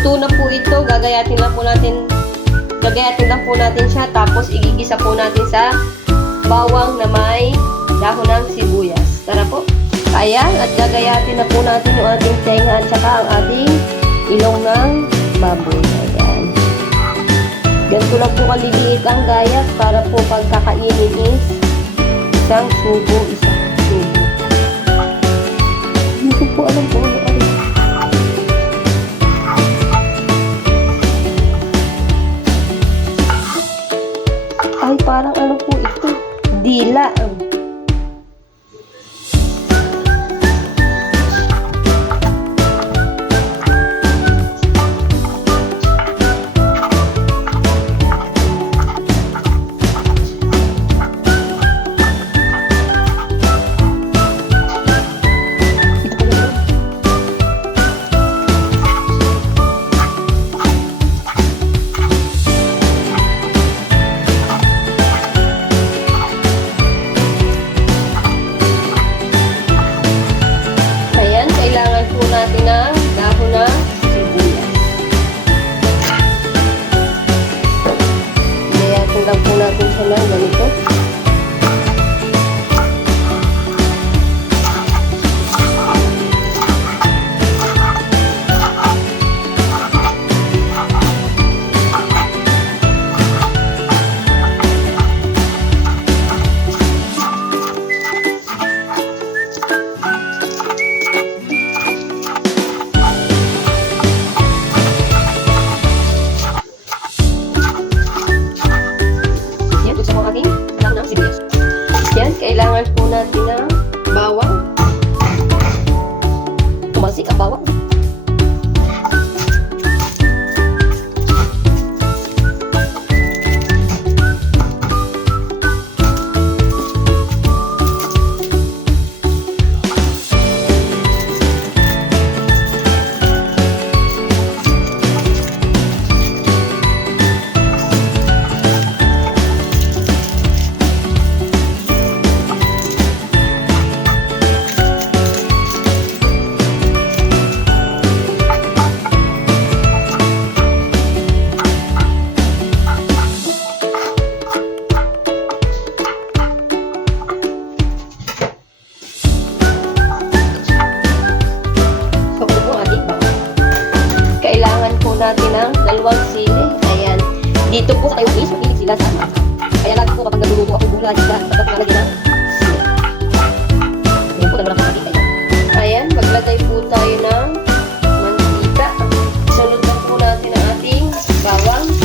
luto na po ito. Gagayatin lang po natin siya. Tapos igigisa po natin sa bawang na may dahon ng sibuyas. Tara po. Ayan, at gagayatin na po natin yung ating tenga at saka ang ating ilong ng baboy. Ayan. Ganito lang po kaliliit ang gayat para po pagkakainin is isang subo. Hindi ko po alam po ano. Ay, parang ano po ito? Dila. Natin ang dahon ng sibuyas. Gayatin lang po natin siya ng ganito. Yan, kailangan po natin ng bawang. Tumalsik ang bawang. Natin ang dalawang sili. Ayan. Dito po kayo guys, mahilig sila sa ama. Kaya lagi po kapag nagluluto ako gula sila, dapat nalagyan ng sili. Ayan po, dalawa lang makikita yan. Ayan, maglagay po tayo ng mantika. Sunod na po natin ang ating bawang.